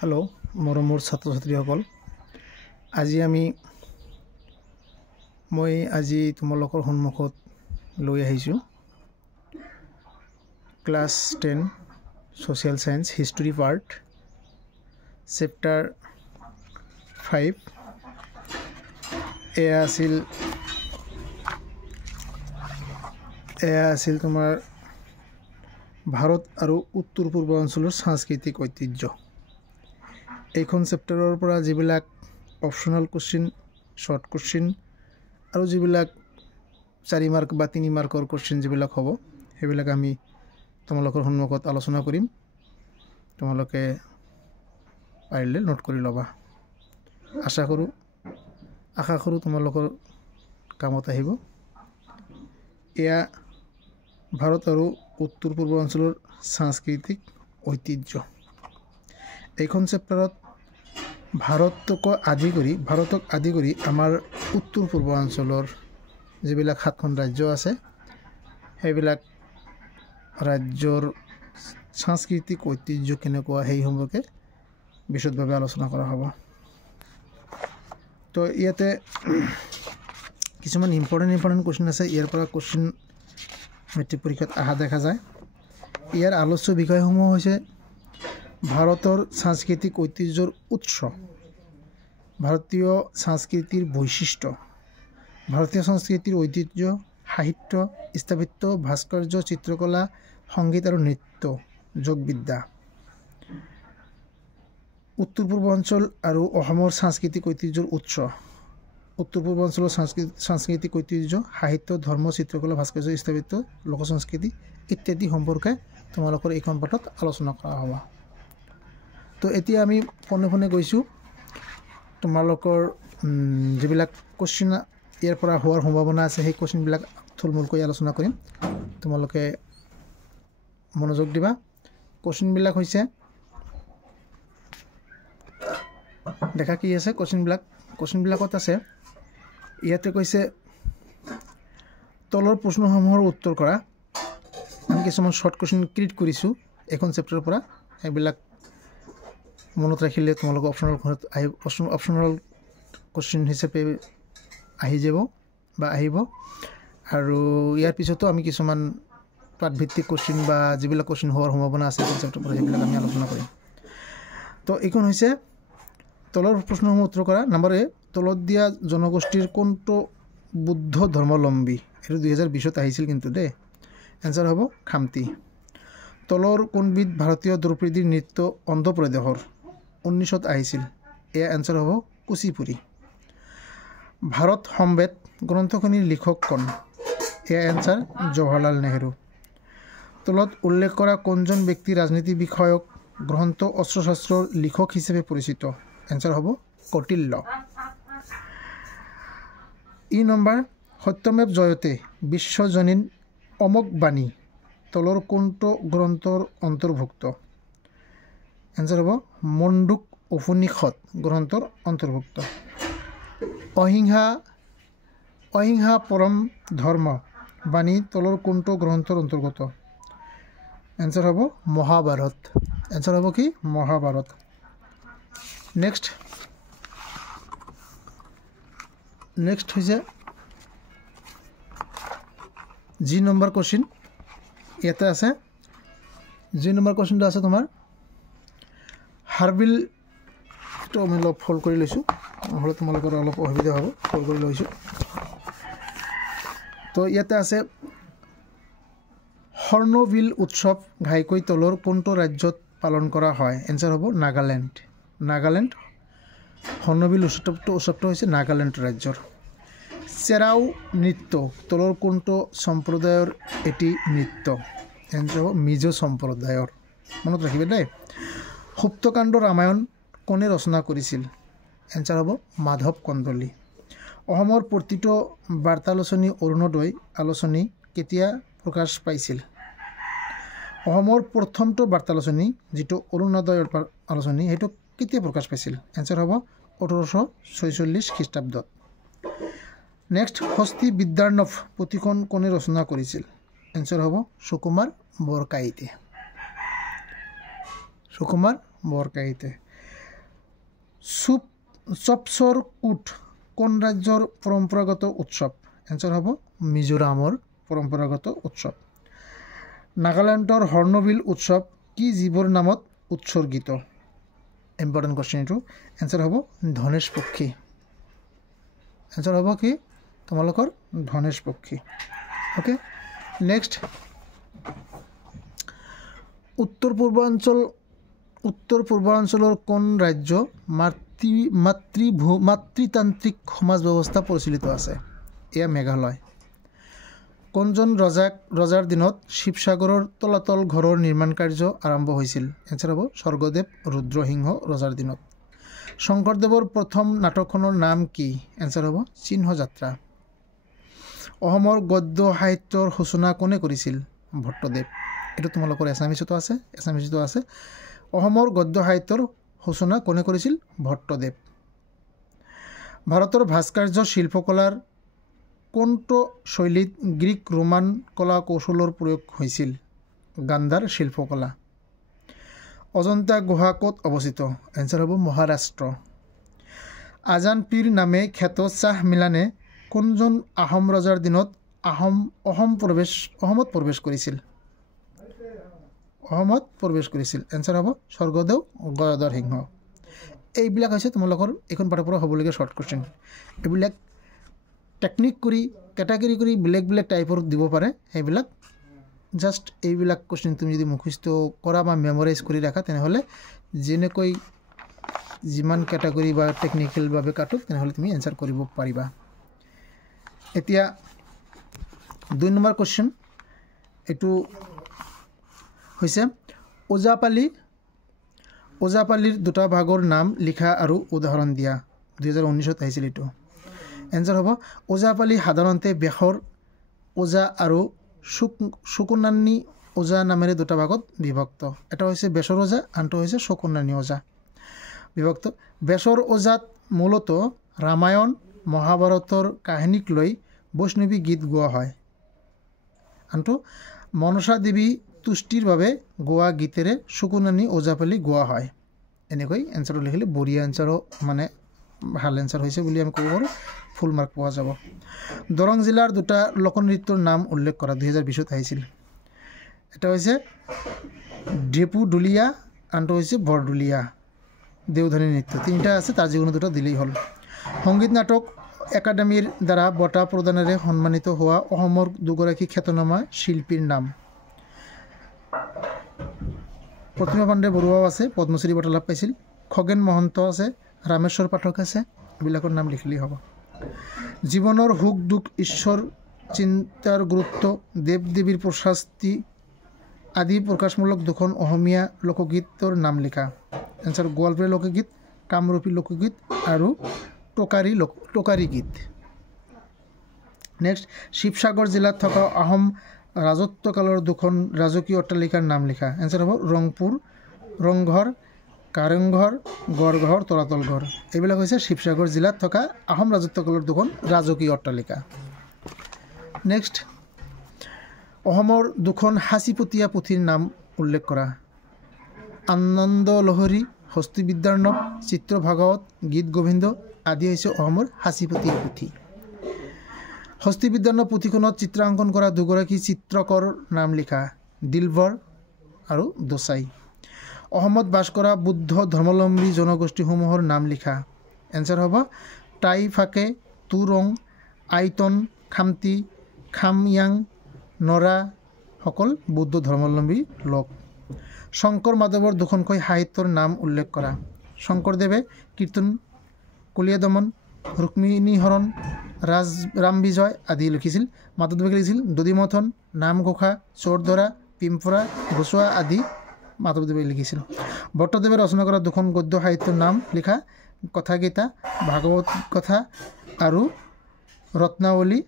Hello मरমৰ ছাত্ৰ ছাত্ৰীসকল মই আজি তোমালোকৰ সন্মুখত লৈ আহিছো class 10 social science হিস্ট্ৰি part chapter 5 এয়া আছিল তোমাৰ ভাৰত আৰু উত্তৰ পূৰ্বাঞ্চলৰ সাংস্কৃতিক ঐতিহ্য এইখন চেপ্টাৰৰ পৰা যিবিলাক অপচনাল কোশ্চেন শৰ্ট কোশ্চেন আৰু যিবিলাক 4 মাৰ্ক বা 3 মাৰ্কৰ কোশ্চেন যিবিলাক হ'ব সেইবিলাক আমি তোমালোকৰ সন্মুখত আলোচনা কৰিম তোমালোকে পাৰিলে নোট কৰি ল'বা আশা কৰো তোমালোকৰ কামত আহিব এয়া ভাৰত আৰু উত্তৰ পূৰ্বাঞ্চলৰ সাংস্কৃতিক ঐতিহ্য এইখন চেপ্টাৰত ভাৰতক আদি কৰি আমাৰ উত্তৰ পূৰ্বাঞ্চলৰ যিবিলাক 7খন ৰাজ্য আছে সেইবিলাক ৰাজ্যৰ সাংস্কৃতিক ঐতিহ্য কেনেকুৱা সেই সম্পৰ্কে বিশদভাৱে আলোচনা কৰা হ'ব তো ইয়াতে কিছুমান ইম্পৰ্টেন্ট কোশ্চেন আছে ইয়াৰ পৰা কোশ্চেন মেট্ৰিক পৰীক্ষাত আহা দেখা যায় ইয়াৰ আলোচ্য বিষয়সমূহ হৈছে ভাৰতৰ সাংস্কৃতিক ঐতিহ্যৰ উৎস ভাৰতীয় সংস্কৃতিৰ বৈশিষ্ট্য ভাৰতীয় সংস্কৃতিৰ ঐতিহ্য সাহিত্য স্থাপত্য ভাস্কৰ্য চিত্ৰকলা সংগীত আৰু নৃত্য যোগবিদ্যা উত্তৰ পূৰ্বাঞ্চল আৰু অসমৰ সাংস্কৃতিক ঐতিহ্যৰ উৎস উত্তৰ পূৰ্বাঞ্চলৰ সাংস্কৃতিক ঐতিহ্য সাহিত্য ধৰ্ম চিত্ৰকলা ভাস্কৰ্য স্থাপত্য লোক সংস্কৃতি ইত্যাদি সম্পৰ্কে তোমালোকৰ এইখন পাঠত আলোচনা কৰা হ'ব তো এতিয়া আমি ফোনে গৈছো তোমালোকৰ যিবিলাক কোশ্চেন ইয়াৰ পৰা হোৱাৰ সম্ভাৱনা আছে সেই কোশ্চেনবিলাক থুলমূলকৈ আলোচনা কৰিম তোমালোকে মনোযোগ দিবা কোশ্চেনবিলাক হৈছে দেখা কি আছে কোশ্চেনবিলাকত আছে ইয়াতে কৈছে তলৰ প্ৰশ্নসমূহৰ উত্তৰ কৰা আমি কিছুমান শৰ্ট কোশ্চেন ক্ৰিয়েট কৰিছো এখন চেপ্টাৰৰ পৰা এইবিলাক মনত ৰাখিলে তোমালোক অপচনাল কোশ্চেন হিচাপে আহিব আৰু ইয়াৰ পিছতো আমি কিছুমান পাঠভিত্তিক কোশ্চেন বা যিবিলাক কোশ্চেন হোৱাৰ সম্ভাৱনা আছে কনসেপ্টৰ পৰা সেইবিলাক আমি আলোচনা কৰিম তো এইখন হৈছে তলৰ প্ৰশ্নসমূহ উত্তৰ কৰা নম্বৰ এ তলত দিয়া জনগোষ্ঠীৰ কোনটো বুদ্ধ ধৰ্মাৱলম্বী এটো 2020ত আহিছিল কিন্তু দে এনসাৰ হ'ব খামতি তলৰ কোনবিধ ভাৰতীয় দ্ৰৌপদী নৃত্য অন্ধ্ৰ প্ৰদেশৰ 19ত আহিছিল এয়া এনসাৰ হ'ব কুচিপুড়ি ভাৰত সম্বেদ গ্ৰন্থখনিৰ লিখক কোন এয়া এনসাৰ জৱাহৰলাল নেহৰু তলত উল্লেখ কৰা কোনজন ব্যক্তি ৰাজনীতি বিষয়ক গ্ৰন্থ অস্ত্ৰশস্ত্ৰৰ লিখক হিচাপে পৰিচিত এনসাৰ হ'ব কৌটিল্য ই নম্বৰ সত্যমেৱ জয়তে বিশ্বজনীন অমোঘ বাণী তলৰ কোনটো গ্ৰন্থৰ অন্তৰ্ভুক্ত এনসাৰ হ'ব মণ্ডুক উপনিষদ গ্ৰন্থৰ অন্তৰ্ভুক্ত অহিংসা পৰম ধৰ্ম বাণী তলৰ কোনটো গ্ৰন্থৰ অন্তৰ্গত এনসাৰ হ'ব মহাভাৰত এনসাৰ হ'ব কি মহাভাৰত নেক্সট হৈছে জি নম্বৰ কোশ্চেন ইয়াতে আছে জি নম্বৰ কোশ্চেনটো আছে তোমাৰ হাৰ্বিল তো আমি অলপ ফল কৰি লৈছোঁ নহ'লে তোমালোকৰ অলপ অসুবিধা হ'ব ফল কৰি লৈছোঁ তো ইয়াতে আছে হৰ্ণবিল উৎসৱ ঘাইকৈ তলৰ কোনটো ৰাজ্যত পালন কৰা হয় এনসাৰ হ'ব নাগালেণ্ড হৰ্ণবিল উৎসৱটো হৈছে নাগালেণ্ড ৰাজ্যৰ চেৰাও নৃত্য তলৰ কোনটো সম্প্ৰদায়ৰ এটি নৃত্য এনসাৰ হ'ব মিজো সম্প্ৰদায়ৰ মনত ৰাখিবা দেই সুপ্তকাণ্ড ৰামায়ণ কোনে ৰচনা কৰিছিল এনসাৰ হ'ব মাধৱ কন্দলী অসমৰ প্ৰতিটো বাৰ্তালোচনী অৰুণোদয় আলোচনী কেতিয়া প্ৰকাশ পাইছিল অসমৰ প্ৰথমটো বাৰ্তালোচনী যিটো অৰুণোদয় আলোচনী সেইটো কেতিয়া প্ৰকাশ পাইছিল এনসাৰ হ'ব 1846 খ্ৰীষ্টাব্দত নেক্সট হস্তি বিদ্যাৰ্ণৱ পুথিখন কোনে ৰচনা কৰিছিল এনসাৰ হ'ব সুকুমাৰ বৰকাইতে চপচৰ কুট কোন ৰাজ্যৰ পৰম্পৰাগত উৎসৱ এনচাৰ হ'ব মিজোৰামৰ পৰম্পৰাগত উৎসৱ নাগালেণ্ডৰ হৰ্ণবিল উৎসৱ কি জীৱৰ নামত উৎসৰ্গিত ইম্পৰ্টেণ্ট কুৱেশ্যন এইটো এনচাৰ হ'ব ধনেশ পক্ষী এনচাৰ হ'ব কি তোমালোকৰ ধনেশ পক্ষী ওকে নেক্সট উত্তৰ পূৰ্বাঞ্চলৰ কোন ৰাজ্য মাতৃতান্ত্ৰিক সমাজ ব্যৱস্থা প্ৰচলিত আছে এয়া মেঘালয় কোনজন ৰজাৰ দিনত শিৱসাগৰৰ তলাতল ঘৰৰ নিৰ্মাণ কাৰ্য আৰম্ভ হৈছিল এনচাৰ হ'ব স্বৰ্গদেৱ ৰুদ্ৰসিংহ ৰজাৰ দিনত শংকৰদেৱৰ প্ৰথম নাটকখনৰ নাম কি এনচাৰ হ'ব চিহ্নযাত্ৰা অসমৰ গদ্য সাহিত্যৰ সূচনা কোনে কৰিছিল ভট্টদেৱ এইটো তোমালোকৰ এছামিছতো আছে অসমৰ গদ্য সাহিত্যৰ সূচনা কোনে কৰিছিল ভট্টদেৱ ভাৰতৰ ভাস্কৰ্য শিল্পকলাৰ কোনটো শৈলীত গ্ৰীক ৰোমান কলা কৌশলৰ প্ৰয়োগ হৈছিল গান্ধাৰ শিল্পকলা অজন্তা গুহা ক'ত অৱস্থিত এনচাৰ হ'ব মহাৰাষ্ট্ৰ আজান পীৰ নামে খ্যাত শ্বাহ মিলানে কোনজন আহোম ৰজাৰ দিনত অসমত প্ৰৱেশ কৰিছিল এনচাৰ হ'ব স্বৰ্গদেউ গদাধৰ সিংহ এইবিলাক হৈছে তোমালোকৰ এইখন পাঠৰ পৰা হ'বলগীয়া শ্বৰ্ট কুৱেশ্যন এইবিলাক টেকনিক কৰি কেটাগৰী কৰি বেলেগ টাইপৰ দিব পাৰে সেইবিলাক জাষ্ট এইবিলাক কুৱেশ্যন তুমি যদি মুখস্থ কৰা বা মেমৰাইজ কৰি ৰাখা তেনেহ'লে যেনেকৈ যিমান কেটাগৰী বা টেকনিকেলভাৱে কাটোক তেনেহ'লে তুমি এনচাৰ কৰিব পাৰিবা এতিয়া 2 নম্বৰ কুৱেশ্যন এইটো হৈছে ওজাপালিৰ দুটা ভাগৰ নাম লিখা আৰু উদাহৰণ দিয়া 2019ত আহিছিল এইটো এনচাৰ হ'ব ওজাপালি সাধাৰণতে বেশৰ ওজা আৰু শুকুনানী ওজা নামেৰে দুটা ভাগত বিভক্ত এটা হৈছে বেশৰ ওজা আনটো হৈছে শুকুনানী ওজা বিভক্ত বেশৰ ওজাত মূলতঃ ৰামায়ণ মহাভাৰতৰ কাহিনীক লৈ বৈষ্ণৱী গীত গোৱা হয় আনটো মনসা দেৱী তুষ্টিৰ বাবে গোৱা গীতেৰে শুকুনানী ওজাপালি গোৱা হয় এনেকৈ এনচাৰটো লিখিলে বঢ়িয়া এনচাৰো মানে ভাল এনচাৰ হৈছে বুলি আমি ক'ব পাৰোঁ ফুল মাৰ্ক পোৱা যাব দৰং জিলাৰ দুটা লোকনৃত্যৰ নাম উল্লেখ কৰা 2020ত আহিছিল এটা হৈছে ডেপু ডুলিয়া আনটো হৈছে বৰডুলিয়া দেওধানী নৃত্য তিনিটা আছে তাৰ যিকোনো দুটা দিলেই হ'ল সংগীত নাটক একাডেমীৰ দ্বাৰা বঁটা প্ৰদানেৰে সন্মানিত হোৱা অসমৰ দুগৰাকী খ্যাতনামা শিল্পীৰ নাম প্ৰতিমা পাণ্ডে বৰুৱাও আছে পদ্মশ্ৰী বঁটা লাভ পাইছিল খগেন মহন্ত আছে ৰামেশ্বৰ পাঠক আছে এইবিলাকৰ নাম লিখিলেই হ'ব জীৱনৰ সুখ দুখ ঈশ্বৰ চিন্তাৰ গুৰুত্ব দেৱ দেৱীৰ প্ৰশস্তি আদি প্ৰকাশমূলক দুখন অসমীয়া লোকগীতৰ নাম লিখা এনচাৰ গোৱালপৰীয়া লোকগীত কামৰূপী লোকগীত আৰু টোকাৰী গীত নেক্সট শিৱসাগৰ জিলাত থকা আহোম ৰাজত্বকালৰ দুখন ৰাজকীয় অট্টালিকাৰ নাম লিখা এনচাৰ হ'ব ৰংপুৰ ৰংঘৰ কাৰেংঘৰ গড়ঘৰ তলাতল ঘৰ এইবিলাক হৈছে শিৱসাগৰ জিলাত থকা আহোম ৰাজত্বকালৰ দুখন ৰাজকীয় অট্টালিকা নেক্সট অসমৰ দুখন সাঁচিপতীয়া পুথিৰ নাম উল্লেখ কৰা আনন্দ লহৰী হস্তি বিদ্যাৰ্ণৱ চিত্ৰ ভাগৱত গীত গোবিন্দ আদি হৈছে অসমৰ সাঁচিপতীয়া পুথি হস্তি বিদ্যাৰ্ণৱ পুথিখনত চিত্ৰাংকন কৰা দুগৰাকী চিত্ৰকৰ নাম লিখা দিলবৰ আৰু দোচাই অসমত বাস কৰা বুদ্ধ ধৰ্মাৱলম্বী জনগোষ্ঠীসমূহৰ নাম লিখা এনচাৰ হ'ব টাই ফাকে তুৰং আইটন খামতি খাময়াং নৰা সকল বৌদ্ধ ধৰ্মাৱলম্বী লোক শংকৰ মাধৱৰ দুখনকৈ সাহিত্যৰ নাম উল্লেখ কৰা শংকৰদেৱে কীৰ্তন কলীয়া দমন ৰুক্মিণীহৰণ ৰাম বিজয় আদি লিখিছিল মাধৱদেৱে লিখিছিল দধিমথন নামঘোষা চোৰধৰা পিম্পৰা গোচোৱা আদি মাধৱদেৱে লিখিছিল ভট্টদেৱে ৰচনা কৰা দুখন গদ্য সাহিত্যৰ নাম লিখা কথাগীতা ভাগৱত কথা আৰু ৰত্নাৱলী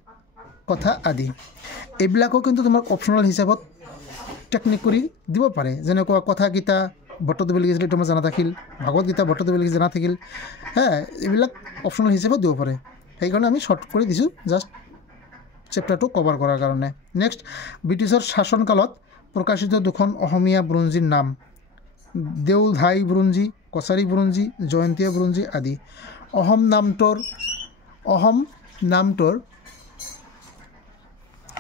কথা আদি এইবিলাকো কিন্তু তোমাক অপশ্যনেল হিচাপত টেকনিক কৰি দিব পাৰে যেনেকুৱা কথাগীতা ভট্টদেৱে লিখিছিল এইটো মই জনা থাকিল ভাগৱত গীতা ভট্টদেৱে লিখি জনা থাকিল এইবিলাক অপশ্যনেল হিচাপত দিব পাৰে সেইকাৰণে আমি শ্বৰ্ট কৰি দিছোঁ জাষ্ট চেপ্টাৰটো কভাৰ কৰাৰ কাৰণে নেক্সট ব্ৰিটিছৰ শাসনকালত প্ৰকাশিত দুখন অসমীয়া বুৰঞ্জীৰ নাম দেওধাই বুৰঞ্জী, কছাৰী বুৰঞ্জী, জয়ন্তীয়া বুৰঞ্জী আদি। অহোম নামটোৰ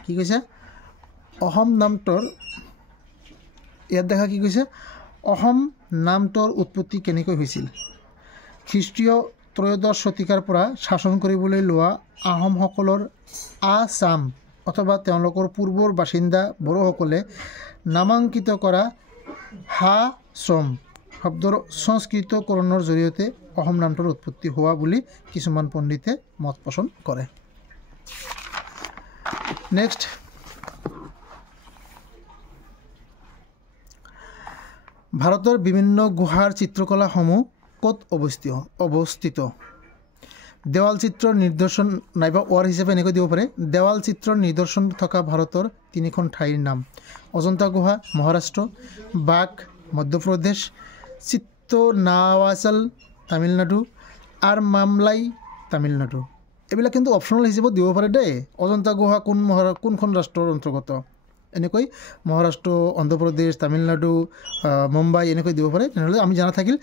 কি কৈছে? অহোম নামটোৰ ইয়াত দেখা কি কৈছে? অহোম নামটোৰ উৎপত্তি কেনেকৈ হৈছিল? খ্ৰীষ্টীয় ত্ৰয়োদশ শতিকাৰ পৰা শাসন কৰিবলৈ লোৱা আহোমসকলৰ আছাম অথবা তেওঁলোকৰ পূৰ্বৰ বাসিন্দা বড়োসকলে নামাঙ্কিত কৰা হা-চম শব্দৰ সংস্কৃতকৰণৰ জৰিয়তে অহোম নামটোৰ উৎপত্তি হোৱা বুলি কিছুমান পণ্ডিতে মত পোষণ কৰে। নেক্সট, ভাৰতৰ বিভিন্ন গুহাৰ চিত্ৰকলাসমূহ ক'ত অৱস্থিত? দেৱাল চিত্ৰৰ নিদৰ্শন নাইবা ৱাৰ হিচাপে এনেকৈ দিব পাৰে। দেৱাল চিত্ৰৰ নিদৰ্শন থকা ভাৰতৰ 3খন ঠাইৰ নাম: অজন্তা গুহা মহাৰাষ্ট্ৰ, বাঘ মধ্যপ্ৰদেশ, চিত্তনাৱাচাল তামিলনাডু, আৰমামলাই তামিলনাডু। এইবিলাক কিন্তু অপশ্যনেল হিচাপত দিব পাৰে দেই। অজন্তা গুহা কোনখন ৰাষ্ট্ৰৰ অন্তৰ্গত? এনেকৈ মহাৰাষ্ট্ৰ, অন্ধ্ৰপ্ৰদেশ, তামিলনাডু, মুম্বাই এনেকৈ দিব পাৰে। তেনেহ'লে আমি জানা থাকিল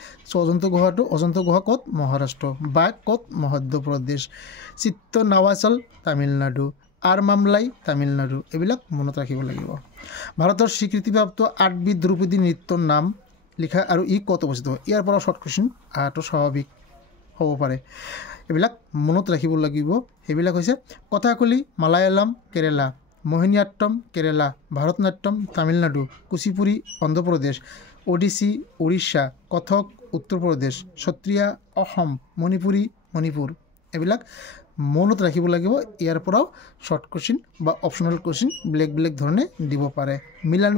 অজন্তা গুহা ক'ত? মহাৰাষ্ট্ৰ। বাঘ ক'ত? মধ্যপ্ৰদেশ। চিত্তনাৱাচাল তামিলনাডু, আৰমামলাই তামিলনাডু। এইবিলাক মনত ৰাখিব লাগিব। ভাৰতৰ স্বীকৃতিপ্ৰাপ্ত 8বিধ ধ্ৰুপদী নৃত্যৰ নাম লিখা আৰু ই ক'ত অৱস্থিত? ইয়াৰ পৰা শ্বৰ্ট কুৱেশ্যন অহাটো স্বাভাৱিক হ'ব পাৰে। এইবিলাক মনত ৰাখিব লাগিব। সেইবিলাক হৈছে কথাকলি মালায়ালম কেৰেলা, মোহিনীআট্টম কেৰেলা, ভাৰতনাট্যম তামিলনাডু, কুচিপুড়ি অন্ধ্ৰপ্ৰদেশ, ওডিচি উৰিষ্যা, কথক উত্তৰ প্ৰদেশ, সত্ৰীয়া অসম, মণিপুৰী মণিপুৰ। এইবিলাক মনত ৰাখিব লাগিব। ইয়াৰ পৰাও শ্বৰ্ট কুৱেশ্যন বা অপশ্যনেল কুৱেশ্যন বেলেগ ধৰণে দিব পাৰে।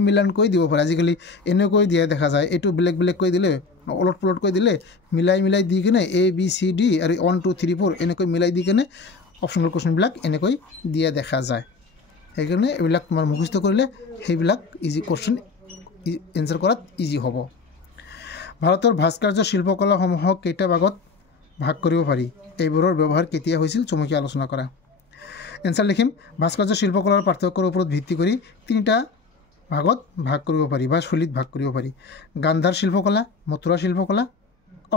মিলানকৈ দিব পাৰে। আজিকালি এনেকৈ দিয়া দেখা যায়। এইটো বেলেগকৈ দিলে, ওলট পলটকৈ দিলে, মিলাই দি কিনে ABCD আৰু 1 2 3 4 এনেকৈ মিলাই দি কিনে অপশ্যনেল কুৱেশ্যনবিলাক এনেকৈ দিয়া দেখা যায়। সেইকাৰণে এইবিলাক তোমাৰ মুখস্থ কৰিলে সেইবিলাক ইজি কুৱেশ্যন এনচাৰ কৰাত ইজি হ'ব। ভাৰতৰ ভাস্কৰ্য শিল্পকলাসমূহক কেইটা ভাগত ভাগ কৰিব পাৰি? এইবোৰৰ ব্যৱহাৰ কেতিয়া হৈছিল? চমুকৈ আলোচনা কৰা। এনচাৰ লিখিম। ভাস্কৰ্য শিল্পকলাৰ পাৰ্থক্যৰ ওপৰত ভিত্তি কৰি 3টা ভাগত ভাগ কৰিব পাৰি বা শৈলীত ভাগ কৰিব পাৰি: গান্ধাৰ শিল্পকলা, মথুৰা শিল্পকলা,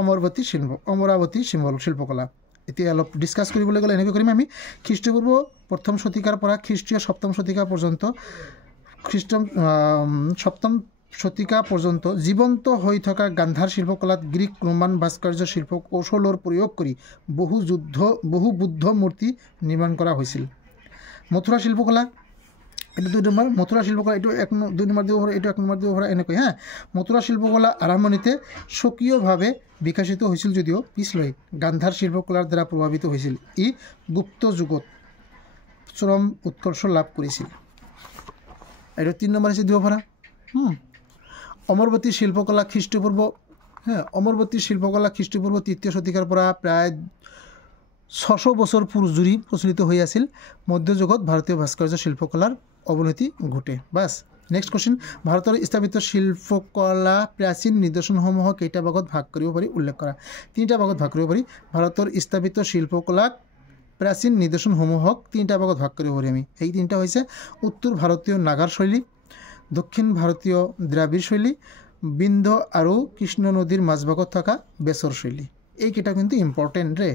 অমৰাৱতী শিল্পকলা। এতিয়া অলপ ডিছকাছ কৰিবলৈ গ'লে এনেকৈ কৰিম আমি। খ্ৰীষ্টপূৰ্ব 1ম শতিকাৰ পৰা খ্ৰীষ্টীয় 7ম শতিকা পৰ্যন্ত জীৱন্ত হৈ থকা গান্ধাৰ শিল্পকলাত গ্ৰীক ৰোমান ভাস্কৰ্য শিল্প কৌশলৰ প্ৰয়োগ কৰি বহু বুদ্ধ মূৰ্তি নিৰ্মাণ কৰা হৈছিল। মথুৰা শিল্পকলা, এইটো 2 নম্বৰ। মথুৰা শিল্পকলা এইটো 2 নম্বৰ দিব পাৰে, এইটো 1 নম্বৰ দিব পাৰে, এনেকৈ হা। মথুৰা শিল্পকলা আৰম্ভণিতে স্বকীয়ভাৱে বিকশিত হৈছিল যদিও পিছলৈ গান্ধাৰ শিল্পকলাৰ দ্বাৰা প্ৰভাৱিত হৈছিল। ই গুপ্ত যুগত চৰম উৎকৰ্ষ লাভ কৰিছিল। এইটো 3 নম্বৰ হিচাপে দিব পাৰা। অমৰাৱতী শিল্পকলা খ্ৰীষ্টপূৰ্ব 3য় শতিকাৰ পৰা প্ৰায় 600 বছৰ জুৰি প্ৰচলিত হৈ আছিল। মধ্যযুগত ভাৰতীয় ভাস্কৰ্য শিল্পকলাৰ অৱনতি ঘটে। বাছ। Next question. ভাৰতৰ স্থাপিত শিল্পকলা প্ৰাচীন নিদৰ্শনসমূহক কেইটা ভাগত ভাগ কৰিব পাৰি? উল্লেখ কৰা। 3টা ভাগত ভাগ কৰিব পাৰি। ভাৰতৰ স্থাপিত শিল্পকলাক প্ৰাচীন নিদৰ্শনসমূহক 3টা ভাগত ভাগ কৰিব পাৰি আমি। এই 3টা হৈছে উত্তৰ ভাৰতীয় নাগাৰ শৈলী, দক্ষিণ ভাৰতীয় দ্ৰাবিড় শৈলী, বিন্ধ্য আৰু কৃষ্ণ নদীৰ মাজভাগত থকা বেচৰ শৈলী। এইকেইটা কিন্তু ইম্পৰ্টেণ্ট ৰে,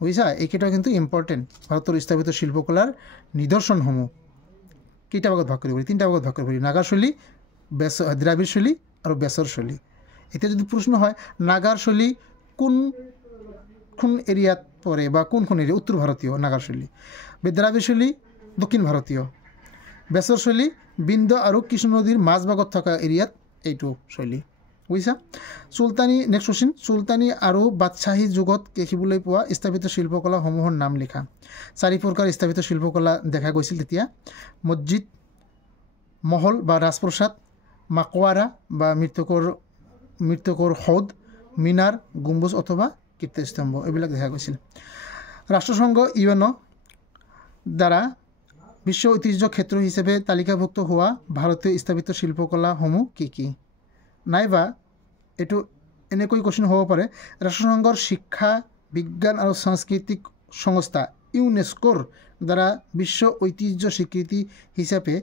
বুজিছা? এইকেইটা কিন্তু ইম্পৰ্টেণ্ট। ভাৰতৰ স্থাপিত শিল্পকলাৰ নিদৰ্শনসমূহ কেইটা ভাগত ভাগ কৰিব পাৰি? 3টা ভাগত ভাগ কৰিব পাৰি: নাগাৰ শৈলী, দ্ৰাবিড় শৈলী আৰু বেচৰ শৈলী। এতিয়া যদি প্ৰশ্ন হয় নাগাৰ শৈলী কোন এৰিয়াত পৰে বা কোনখন এৰিয়া? উত্তৰ ভাৰতীয় নাগাৰ শৈলী। দ্ৰাবিড় শৈলী দক্ষিণ ভাৰতীয়। বেচৰ শৈলী বিন্ধ্য আৰু কৃষ্ণ নদীৰ মাজভাগত থকা এৰিয়াত এইটো শৈলী, বুজিছা? Next question. চুলতানী আৰু বাদশ্বাহী যুগত দেখিবলৈ পোৱা স্থাপিত শিল্পকলাসমূহৰ নাম লিখা। 4 প্ৰকাৰ স্থাপিত শিল্পকলা দেখা গৈছিল তেতিয়া: মছজিদ, মহল বা ৰাজপ্ৰসাদ, মাকৱাৰা বা মৃতকৰ হৌদ, মিনাৰ, গম্বুজ অথবা কীৰ্তিস্তম্ভ। এইবিলাক দেখা গৈছিল। ৰাষ্ট্ৰসংঘ UN দ্বাৰা বিশ্ব ঐতিহ্য ক্ষেত্ৰ হিচাপে তালিকাভুক্ত হোৱা ভাৰতীয় স্থাপিত শিল্পকলাসমূহ কি? নাইবা এইটো এনেকৈ কুৱেশ্যন হ'ব পাৰে: ৰাষ্ট্ৰসংঘৰ শিক্ষা বিজ্ঞান আৰু সাংস্কৃতিক সংস্থা ইউনেস্কোৰ দ্বাৰা বিশ্ব ঐতিহ্য স্বীকৃতি হিচাপে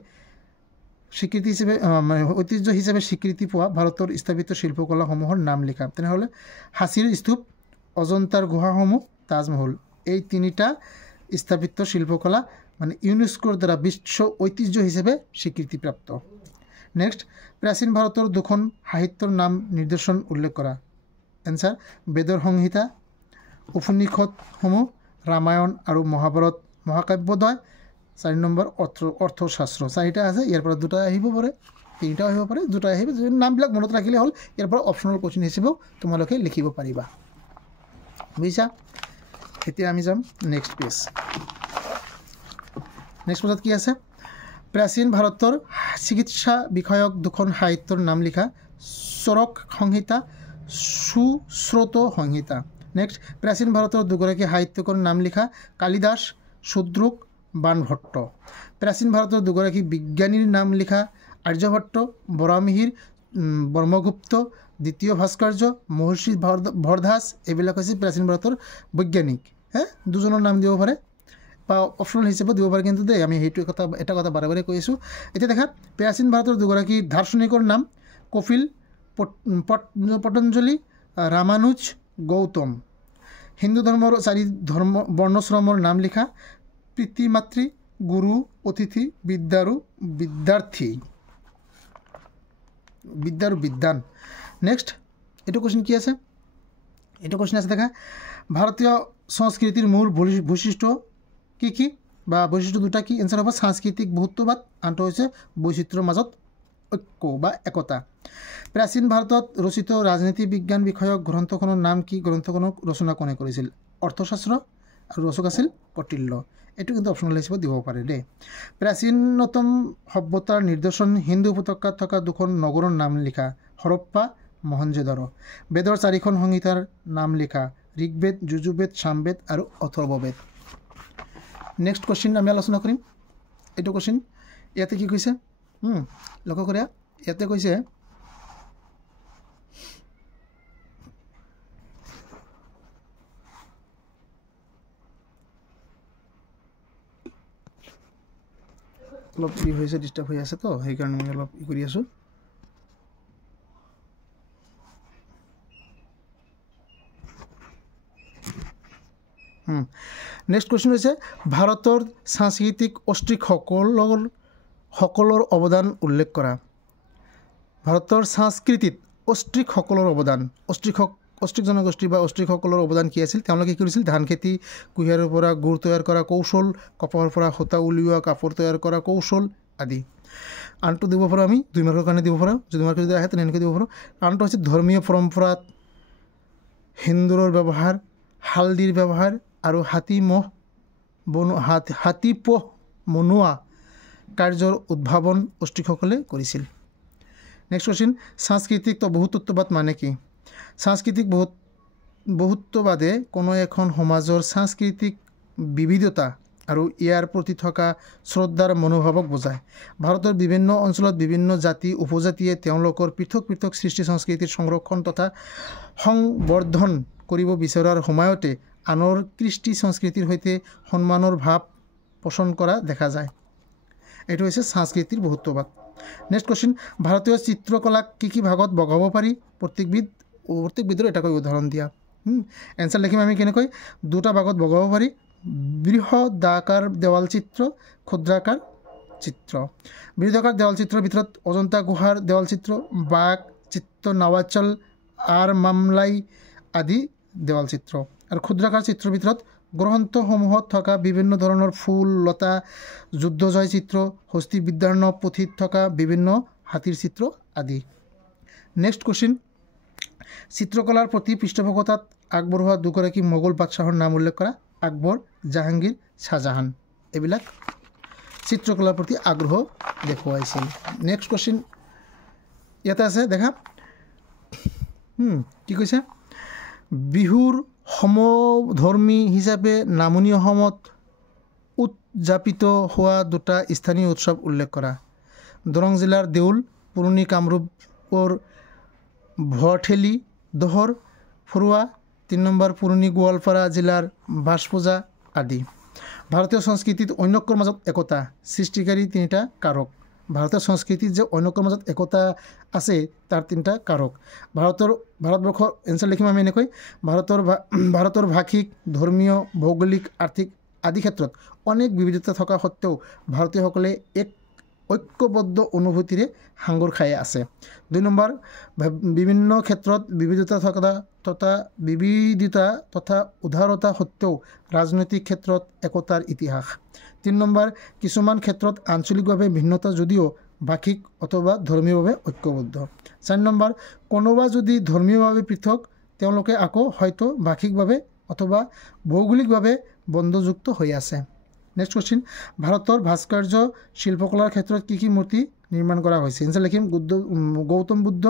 স্বীকৃতি হিসেবে মানে ঐতিহ্য হিসেবে স্বীকৃতি পোৱা ভাৰতৰ স্থাপিত শিল্পকলাসমূহৰ নাম লিখা। তেনেহ'লে সাঁচিৰ স্তূপ, অজন্তাৰ গুহাসমূহ, তাজমহল, এই তিনিটা স্থাপিত শিল্পকলা মানে ইউনেস্কোৰ দ্বাৰা বিশ্ব ঐতিহ্য হিসেবে স্বীকৃতিপ্ৰাপ্ত। নেক্সট, প্ৰাচীন ভাৰতৰ দুখন সাহিত্যৰ নাম নিৰ্দেশন উল্লেখ কৰা। এনচাৰ বেদৰ সংহিতা, উপনিষদসমূহ, ৰামায়ণ আৰু মহাভাৰত মহাকাব্যদ্বয়। 4 নম্বৰ অৰ্থশাস্ত্ৰ। 4টা আছে, ইয়াৰ পৰা 2টা আহিব পাৰে, 3টাও আহিব পাৰে, 2টা আহিব। নামবিলাক মনত ৰাখিলে হ'ল, ইয়াৰ পৰা অপশ্যনেল কুৱেশ্যন হিচাপেও তোমালোকে লিখিব পাৰিবা। বুজিছা? এতিয়া আমি যাম নেক্সট পেজ। নেক্সট পেজত কি আছে? প্ৰাচীন ভাৰতৰ চিকিৎসা বিষয়ক দুখন সাহিত্যৰ নাম লিখা। চৰক সংহিতা, সুশ্ৰুত সংহিতা। নেক্সট, প্ৰাচীন ভাৰতৰ দুগৰাকী সাহিত্যকৰ নাম লিখা। কালিদাস, শূদ্ৰক, বাণভট্ট। প্ৰাচীন ভাৰতৰ দুগৰাকী বিজ্ঞানীৰ নাম লিখা। আৰ্যভট্ট, বৰামিহিৰ, ব্ৰহ্মগুপ্ত, দ্বিতীয় ভাস্কৰ্য, মহৰ্ষি ভৰদ্বাজ। এইবিলাক হৈছে প্ৰাচীন ভাৰতৰ বৈজ্ঞানিক। দুজনৰ নাম দিব পাৰে বা অপশ্যনেল হিচাপে দিব পাৰে, কিন্তু দেই আমি সেইটো এটা কথা বাৰে বাৰে কৈ আছোঁ। এতিয়া দেখা, প্ৰাচীন ভাৰতৰ দুগৰাকী দাৰ্শনিকৰ নাম। কপিল, পতঞ্জলি, ৰামানুজ, গৌতম। হিন্দু ধৰ্মৰ 4 বৰ্ণশ্ৰমৰ নাম লিখা। পিতৃ মাতৃ, গুৰু, অতিথি, বিদ্যা আৰু বিদ্যাৰ্থী, বিদ্যা আৰু বিদ্যান। নেক্সট, এইটো কুৱেশ্যন কি আছে? এইটো কুৱেশ্যন আছে দেখা, ভাৰতীয় সংস্কৃতিৰ মূল বৈশিষ্ট্য কি কি বা বৈশিষ্ট্য 2টা কি? এনচাৰ হ'ব সাংস্কৃতিক বহুত্ববাদ, আনটো হৈছে বৈচিত্ৰ্যৰ মাজত ঐক্য বা একতা। প্ৰাচীন ভাৰতত ৰচিত ৰাজনীতি বিজ্ঞান বিষয়ক গ্ৰন্থখনৰ নাম কি? গ্ৰন্থখনক ৰচনা কোনে কৰিছিল? অৰ্থশাস্ত্ৰ, আৰু ৰচক আছিল কৌটিল্য। এইটো কিন্তু অপশ্যনেল হিচাপে দিব পাৰে দেই। প্ৰাচীনতম সভ্যতাৰ নিদৰ্শন হিন্দু উপত্যকাত থকা 2খন নগৰৰ নাম লিখা। হৰপ্পা, মহেঞ্জোদাৰো। বেদৰ 4খন সংহিতাৰ নাম লিখা। ঋগ্বেদ, যজুৰ্বেদ, সামবেদ আৰু অথৰ্ববেদ। নেক্সট কুৱেশ্যন আমি আলোচনা কৰিম। এইটো কুৱেশ্যন ইয়াতে কি কৈছে লক্ষ্য কৰা, ইয়াতে কৈছে অলপ কি হৈছে, ডিষ্টাৰ্ব হৈ আছে তো, সেইকাৰণে মই অলপ কৰি আছোঁ। নেক্সট কুৱেশ্যন হৈছে ভাৰতৰ সাংস্কৃতিক অষ্ট্ৰিকসকলৰ অৱদান উল্লেখ কৰা। ভাৰতৰ সংস্কৃতিত অষ্ট্ৰিকসকলৰ অৱদান, অষ্ট্ৰিক জনগোষ্ঠী বা অষ্ট্ৰিকসকলৰ অৱদান কি আছিল? তেওঁলোকে কি কৰিছিল? ধান খেতি, কুঁহিয়াৰৰ পৰা গুড় তৈয়াৰ কৰা কৌশল, কপাহৰ পৰা সূতা উলিওৱা কাপোৰ তৈয়াৰ কৰা কৌশল আদি। আনটো দিব পাৰোঁ আমি 2 মাৰ্কৰ কাৰণে দিব পাৰোঁ, যদি মাৰ্ক যদি আহে তেনে এনেকৈ দিব পাৰোঁ। আনটো হৈছে ধৰ্মীয় পৰম্পৰাত সেন্দুৰৰ ব্যৱহাৰ, হালদিৰ ব্যৱহাৰ আৰু হাতী পোহ বনোৱা কাৰ্যৰ উদ্ভাৱন অষ্ট্ৰিকসকলে কৰিছিল। নেক্সট কুৱেশ্যন, সাংস্কৃতিক বহুত্ববাদ মানে কি? সাংস্কৃতিক বহুত্ববাদে কোনো এখন সমাজৰ সাংস্কৃতিক বিবিধতা আৰু ইয়াৰ প্ৰতি থকা শ্ৰদ্ধাৰ মনোভাৱক বুজায়। ভাৰতৰ বিভিন্ন অঞ্চলত বিভিন্ন জাতি উপজাতিয়ে তেওঁলোকৰ পৃথক পৃথক সৃষ্টি সংস্কৃতিৰ সংৰক্ষণ তথা সংবৰ্ধন কৰিব বিচৰাৰ সময়তে আনৰ কৃষ্টি সংস্কৃতিৰ সৈতে সন্মানৰ ভাৱ পোষণ কৰা দেখা যায়। এইটো হৈছে সাংস্কৃতিক বহুত্ববাদ। নেক্সট কুৱেশ্যন, ভাৰতীয় চিত্ৰকলাক কি ভাগত ভগাব পাৰি? প্ৰত্যেকবিধৰ এটাকৈ উদাহৰণ দিয়া। এনচাৰ লিখিম আমি কেনেকৈ? 2টা ভাগত ভগাব পাৰি। বৃহদাকাৰ দেৱাল চিত্ৰ, ক্ষুদ্ৰাকাৰ চিত্ৰ। বৃহদাকাৰ দেৱাল চিত্ৰৰ ভিতৰত অজন্তা গুহাৰ দেৱাল চিত্ৰ, বাঘ চিত্ৰ, নৱাচল, মামলাই আদি দেৱাল চিত্ৰ। আৰু ক্ষুদ্ৰাকাৰ চিত্ৰৰ ভিতৰত গ্ৰন্থসমূহত থকা বিভিন্ন ধৰণৰ ফুল লতা, যুদ্ধজয় চিত্ৰ, হস্তি বিদ্যাৰ্ণ পুথিত থকা বিভিন্ন হাতীৰ চিত্ৰ আদি। নেক্সট কুৱেশ্যন, চিত্ৰকলাৰ প্ৰতি পৃষ্ঠপোষকতাত আগবঢ়োৱা 2গৰাকী মোগল বাদশ্বাহৰ নাম উল্লেখ কৰা। আকবৰ, জাহাংগীৰ, শ্বাহজাহান। এইবিলাক চিত্ৰকলাৰ প্ৰতি আগ্ৰহ দেখুৱাইছিল। নেক্সট কুৱেশ্যন ইয়াতে আছে দেখা, কি কৈছে? বিহুৰ সমধৰ্মী হিচাপে নামনি অসমত উদযাপিত হোৱা 2টা স্থানীয় উৎসৱ উল্লেখ কৰা। দৰং জিলাৰ দেউল, পুৰণি কামৰূপৰ ভঠেলি দহৰ ফুৰুৱা। 3 নম্বৰ পুৰণি গোৱালপাৰা জিলাৰ বাছ পূজা আদি। ভাৰতীয় সংস্কৃতিত অন্যকৰ মাজত একতা সৃষ্টিকাৰী 3টা কাৰক। ভাৰতৰ সংস্কৃতিত যে অন্যকৰ মাজত একতা আছে তাৰ 3টা কাৰক ভাৰতবৰ্ষৰ এনচাৰ লিখিম আমি এনেকৈ ভাৰতৰ ভাষিক ধৰ্মীয় ভৌগোলিক আৰ্থিক আদি ক্ষেত্ৰত অনেক বিবিধতা থকা সত্ত্বেও ভাৰতীয়সকলে এক ঐক্যবদ্ধ অনুভূতিৰে সাঙুৰ খাই আছে 2 নম্বৰ বিভিন্ন ক্ষেত্ৰত বিবিধতা তথা উদাৰতা সত্ত্বেও ৰাজনৈতিক ক্ষেত্ৰত একতাৰ ইতিহাস 3 নম্বৰ কিছুমান ক্ষেত্ৰত আঞ্চলিকভাৱে ভিন্নতা যদিও ভাষিক অথবা ধৰ্মীয়ভাৱে ঐক্যবদ্ধ 4 নম্বৰ কোনোবা যদি ধৰ্মীয়ভাৱে পৃথক তেওঁলোকে আকৌ হয়তো ভাষিকভাৱে অথবা ভৌগোলিকভাৱে বন্ধযুক্ত হৈ আছে নেক্সট কোশ্চিন ভাৰতৰ ভাস্কৰ্য শিল্পকলাৰ ক্ষেত্ৰত কি মূৰ্তি নিৰ্মাণ কৰা হৈছে এনচাৰ লিখিম গৌতম বুদ্ধ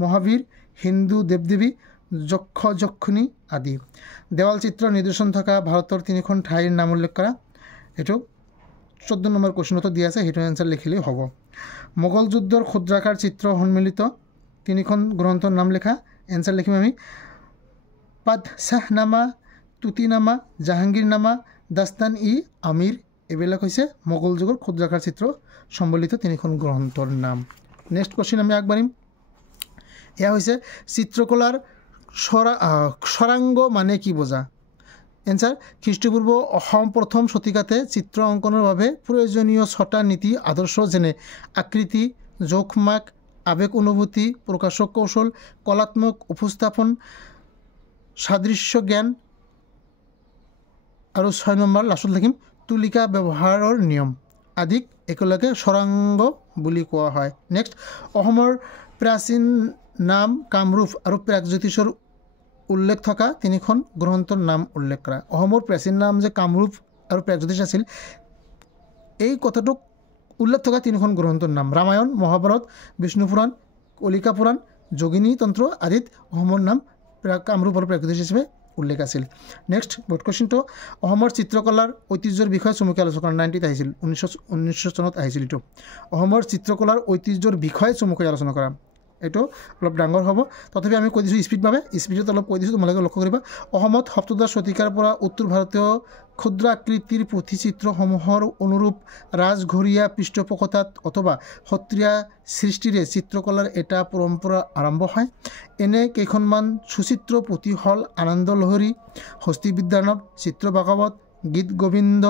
মহাবীৰ হিন্দু দেৱদেৱী যক্ষনী আদি দেৱাল চিত্ৰ নিদৰ্শন থকা ভাৰতৰ 3খন ঠাইৰ নাম উল্লেখ কৰা এটো 14 নম্বৰ কোশ্চিনতো দিয়া আছে হেটো এনচাৰ লিখিলেই হ'ব মোগল যুদ্ধৰ ক্ষুদ্ৰাকাৰ চিত্ৰ সন্মিলিত 3খন গ্ৰন্থৰ নাম লেখা এনচাৰ লিখিম আমি পাদশাহনামা তুতিনামা জাহাংগীৰনামা দাস্তান ই আমিৰ এবিলাক হৈছে মোগল যুগৰ ক্ষুদ্ৰাকাৰ চিত্ৰ সম্বলিত 3খন গ্ৰন্থৰ নাম নেক্সট কোশ্চিন আমি আগবাঢ়িম এয়া হৈছে চিত্ৰকলাৰ সৰাংগ মানে কি বোঝা এনচাৰ খ্ৰীষ্টপূৰ্ব অসম প্ৰথম শতিকাতে চিত্ৰ অংকনৰ বাবে প্ৰয়োজনীয় 6টা নীতি আদৰ্শ যেনে আকৃতি জোখমাক আবেগ অনুভূতি প্ৰকাশক কৌশল কলাত্মক উপস্থাপন সাদৃশ্য জ্ঞান আৰু 6 নম্বৰ লাষ্টত লিখিম তুলিকা ব্যৱহাৰৰ নিয়ম আদিক একেলগে সৰাংগ বুলি কোৱা হয় নেক্সট অসমৰ প্ৰাচীন নাম কামৰূপ আৰু প্ৰাগজ্যোতিষৰ উল্লেখ থকা 3খন গ্ৰন্থৰ নাম উল্লেখ কৰা অসমৰ প্ৰাচীন নাম যে কামৰূপ আৰু প্ৰাগজ্যোতিষ আছিল এই কথাটো উল্লেখ থকা 3খন গ্ৰন্থৰ নাম ৰামায়ণ মহাভাৰত বিষ্ণু পুৰাণ কলিকা পুৰাণ যোগিনী তন্ত্ৰ আদিত অসমৰ নাম কামৰূপ আৰু প্ৰাগজ্যোতিষ হিচাপে উল্লেখ আছিল নেক্সট বোৰ্ড কোশ্চিনটো অসমৰ চিত্ৰকলাৰ ঐতিহ্যৰ বিষয়ে চমুকৈ আলোচনা কৰা 90ত আহিছিল 1900 চনত আহিছিল এটো অসমৰ চিত্ৰকলাৰ ঐতিহ্যৰ বিষয়ে চমুকৈ আলোচনা কৰা এটো অলপ ডাঙৰ হ'ব তথাপি আমি কৈ দিছো স্পিডত অলপ কৈ দিছো তোমালোকে লক্ষ্য কৰিবা অসমত সপ্তদশ শতিকাৰ পৰা উত্তৰ ভাৰতীয় ক্ষুদ্ৰ আকৃতিৰ পুথিচিত্ৰসমূহৰ অনুৰূপ ৰাজঘৰীয়া পৃষ্ঠপোষকতাত অথবা সত্ৰীয়া সৃষ্টিৰে চিত্ৰকলাৰ এটা পৰম্পৰা আৰম্ভ হয় এনে কেইখনমান সুচিত্ৰ পুথি হল আনন্দ লহৰী হস্তি বিদ্যানৱ চিত্ৰ ভাগৱত গীত গোবিন্দ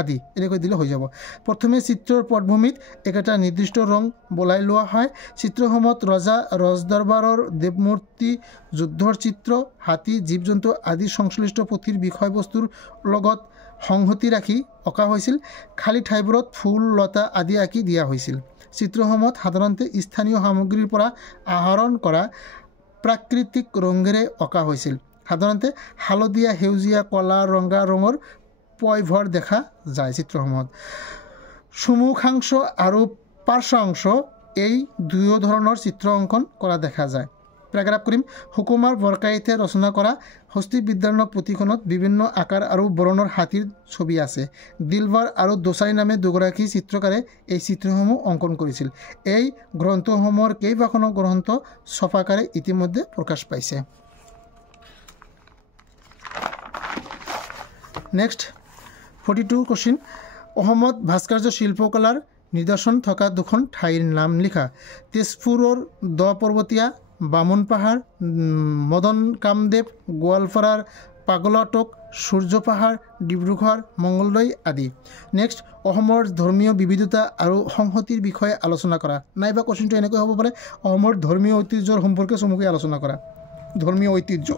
আদি এনেকৈ দিলে হৈ যাব প্ৰথমে চিত্ৰৰ পটভূমিত একটা নিৰ্দিষ্ট ৰং বলাই লোৱা হয় চিত্ৰসমূহত ৰজা ৰাজদৰবাৰৰ দেৱমূৰ্তি যুদ্ধৰ চিত্ৰ হাতী জীৱ-জন্তু আদি সংশ্লিষ্ট পুথিৰ বিষয়বস্তুৰ লগত সংহতি ৰাখি অঁকা হৈছিল খালি ঠাইবোৰত ফুল লতা আদি আঁকি দিয়া হৈছিল চিত্ৰসমূহত সাধাৰণতে স্থানীয় সামগ্ৰীৰ পৰা আহৰণ কৰা প্ৰাকৃতিক ৰঙেৰে অঁকা হৈছিল সাধাৰণতে হালধীয়া সেউজীয়া কলা ৰঙা ৰঙৰ পয়ভৰ দেখা যায় চিত্ৰসমূহত সমুখাংশ আৰু পাৰ্শ্বাংশ এই দুয়ো ধৰণৰ চিত্ৰ অংকন কৰা দেখা যায় প্যাৰাগ্ৰাফ কৰিম হুকুমাৰ বৰকাইতে ৰচনা কৰা হস্তি বিদ্যানৱ পুথিখনত বিভিন্ন আকাৰ আৰু বৰণৰ হাতীৰ ছবি আছে দিলৱাৰ আৰু দোসাই নামে দুগৰাকী চিত্ৰকাৰে এই চিত্ৰসমূহ অংকন কৰিছিল এই গ্ৰন্থসমূহৰ কেইবাখনো গ্ৰন্থ ছপাকাৰে ইতিমধ্যে প্ৰকাশ পাইছে নেক্সট 42 কোশ্চিন অসমত ভাস্কৰ্য শিল্পকলাৰ নিদৰ্শন থকা দুখন ঠাইৰ নাম লিখা তেজপুৰৰ দ পৰ্বতীয়া বামুন পাহাৰ মদন কামদেৱ গোৱালপাৰাৰ পাগলাটক সূৰ্য পাহাৰ ডিব্ৰুগড় মঙ্গলদৈ আদি নেক্সট অসমৰ ধৰ্মীয় বিবিধতা আৰু সংহতিৰ বিষয়ে আলোচনা কৰা নাইবা কোশ্চিনটো এনেকৈ হ'ব পাৰে অসমৰ ধৰ্মীয় ঐতিহ্যৰ সম্পৰ্কে চমুকৈ আলোচনা কৰা ধৰ্মীয় ঐতিহ্য